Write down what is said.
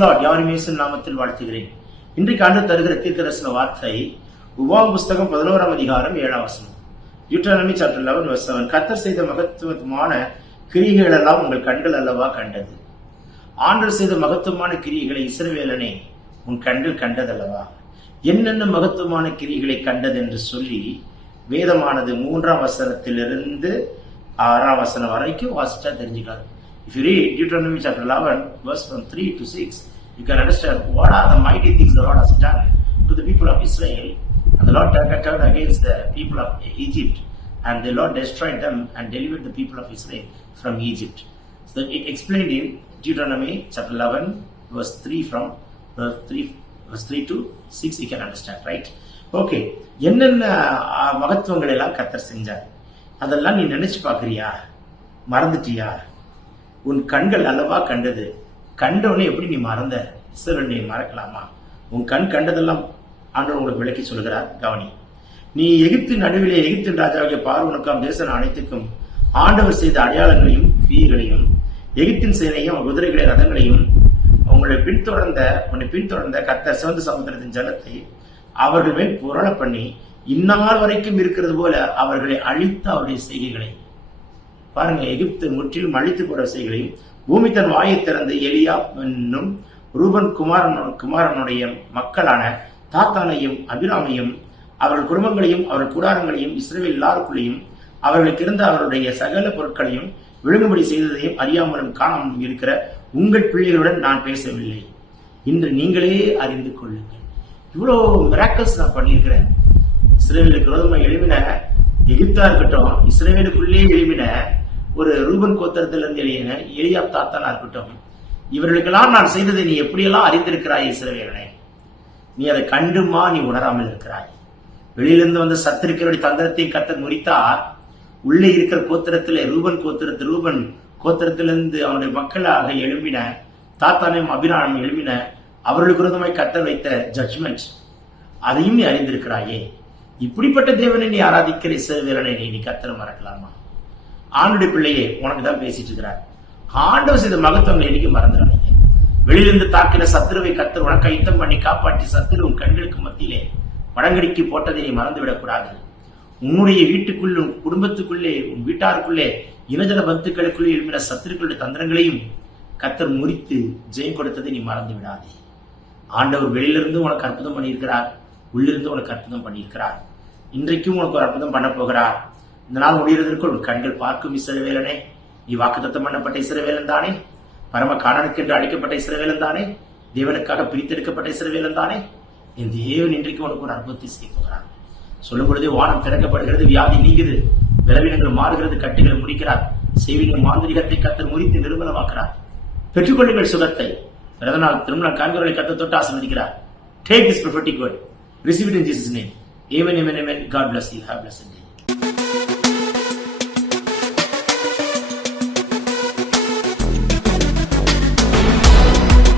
யாரும் இயேசுவின் நாமத்தில் வாழ்த்துகிறேன். இன்றைக்கு ஆண்டு தருகிற தீர்க்கதரிசன வார்த்தை உபாகம புஸ்தகம் 11ஆம் அதிகாரம் 7ஆம் வசனம். Deuteronomy chapter 11 verse 7. கர்த்தர் செய்த மகத்துவமான கிரியைகள் எல்லாம் உங்கள் கண்கள் அல்லவா கண்டது. ஆண்டவர் செய்த மகத்துவமான கிரியைகளை இஸ்ரவேலனே உன் கண்கள் கண்டதல்லவா. என்னென்ன மகத்துவமான கிரியைகளை கண்டது என்று சொல்லி வேதமானது 3ஆம் வசனத்திலிருந்து 6ஆம் வசனம் வரைக்கும் வாசிச்சா தெரிஞ்சுக்காது. If you read Deuteronomy chapter 11 verse from 3 to 6, you can understand what are the mighty things the Lord has done to the people of Israel. And the Lord turned against the people of Egypt, and the Lord destroyed them and delivered the people of Israel from Egypt. So it explained in Deuteronomy chapter 11 verse 3 from verse 3 to 6, you can understand, right? Okay, என்னென்ன மகத்துவங்கள் எல்லாம் கர்த்தர் செஞ்சார் அதெல்லாம் நீ நினைச்சு பார்க்கறியா? மறந்துட்டியா? உன் கண்கள் அல்லவா கண்டது. கண்டவனே எப்படி நீ மறந்த? இஸ்ரவேல் நீ மறக்கலாமா? உன் கண் கண்டதெல்லாம் ஆண்டவர் உங்களுக்கு விளக்கி சொல்கிறார். கவனி. நீ எகிப்தின் நடுவிலே எகிப்தின் ராஜாவிய பார்வோனுக்கும் தேச அனைத்துக்கும் ஆண்டவர் செய்த அடையாளங்களையும் கிரியைகளையும் எகிப்தின் சேனையும் குதிரைகளை ரதங்களையும் உன்னை பின்தொடர்ந்த கர்த்தர் சிவந்த சமுத்திரத்தின் ஜலத்தை அவர்கள் மேல் புரள பண்ணி இந்நாள் வரைக்கும் இருக்கிறது போல அவர்களை அழித்த அவருடைய செய்கைகளை பாருங்க. எகிப்து முற்றிலும் அழித்து போற செய்கைகளையும் பூமி தன் வாயை திறந்து எலியா என்னும் ரூபன் குமாரனுடைய மக்களான தாத்தானையும் அபிராமையும் அவர்கள் குடும்பங்களையும் அவர்கள் கூடாரங்களையும் இஸ்ரவேல் எல்லாருக்குள்ளேயும் அவர்களுக்கு இருந்த அவருடைய சகல பொருட்களையும் விழுங்கும்படி செய்ததையும் அறியாமலும் காணாமலும் இருக்கிற உங்கள் பிள்ளைகளுடன் நான் பேசவில்லை. இன்று நீங்களே அறிந்து கொள்ளுங்கள். இவ்வளோ மிராக்கல்ஸ் நான் பண்ணியிருக்கிறேன். இஸ்ரவேலுக்கு விரோதமாக எழுப்பின எகிப்தா இருக்கட்டும், இஸ்ரவேலுக்குள்ளே எழுப்பின ஒரு ரூபன் கோத்திரத்திலிருந்து எழுதின எலியா தாத்தானா இருக்கட்டும், இவர்களுக்கெல்லாம் நான் செய்ததை நீ எப்படியெல்லாம் அறிந்திருக்கிறாய் இஸ்ரவேலனே. நீ அதை கண்டுமா நீ உணராமல் இருக்கிறாய். வெளியிலிருந்து வந்த சத்துருக்களுடைய தந்திரத்தை கர்த்தர் முறித்தார். உள்ளே இருக்கிற கோத்திரத்திலே ரூபன் கோத்திரத்திலிருந்து அவனுடைய மக்களாக எழும்பின தாத்தானையும் அபிராமையும் எழும்பின அவர்களுக்கு விரோதமாய் கர்த்தர் வைத்த ஜட்ஜ்மெண்ட் அதையும் நீ அறிந்திருக்கிறாயே. இப்படிப்பட்ட தேவனை நீ ஆராதிக்கிற இஸ்ரவேலனை நீ கர்த்தரை மறக்கலாமா? ஆண்டுடைய பிள்ளையே உனக்கு தான் பேசிட்டு இருக்கிறார். ஆண்டவர் செய்த மகத்துவங்களை இன்னைக்கு மறந்துடாதீங்க. வெளியிலிருந்து தாக்கின சத்துருவை கர்த்தர் உனக்கு யுத்தம் பண்ணி காப்பாற்றி சத்துரு உன் கண்களுக்கு மத்தியிலே மடங்கடிக்கு போட்டதை நீ மறந்துவிடக் கூடாது. உன்னுடைய வீட்டுக்குள்ள, உன் குடும்பத்துக்குள்ளே, உன் வீட்டாருக்குள்ளே, இனஜன பந்துக்களுக்குள்ளே எழுப்பின சத்துருக்களுடைய தந்திரங்களையும் கர்த்தர் முறித்து ஜெயம் கொடுத்ததை நீ மறந்து விடாதே. ஆண்டவர் வெளியிலிருந்து உனக்கு அற்புதம் பண்ணியிருக்கிறார், உள்ளிருந்து உனக்கு அற்புதம் பண்ணியிருக்கிறார். இன்றைக்கும் உனக்கு ஒரு அற்புதம் பண்ண போகிறார். இந்த நாள் முடிகிறதற்கு உன் கண்கள் பார்க்கும் இஸ்ரவேலனே. நீ வாக்குத்தத்தம் பண்ணப்பட்ட இஸ்ரவேலன் தானே? பரம காணனுக்கு என்று அழைக்கப்பட்ட இஸ்ரவேலன் தானே? தேவனுக்காக பிரித்தெடுக்கப்பட்ட இஸ்ரவேலன் தானே? என் தேவன் இன்றைக்கு உனக்கு ஒரு அற்புதத்தை செய்ய போகிறார். சொல்லும் பொழுதே வானம் திறக்கப்படுகிறது, வியாதி நீங்குது, பலவீனங்கள் மாறுகிறது, கட்டுகளை முடிக்கிறார், செய்வின மாந்திரிகத்தை கர்த்தர் முறித்து நிர்மலமாக்கிறார். பெற்றுக்கொள்ளுங்கள் சுகத்தை. பிறந்தநாள் திருமண காண்பவர்களை கர்த்தர் தொட்டு ஆசீர்வதிக்கிறார். Take this prophetic word. Receive it in Jesus' name. Amen, amen, amen. God bless you. Have a blessed day.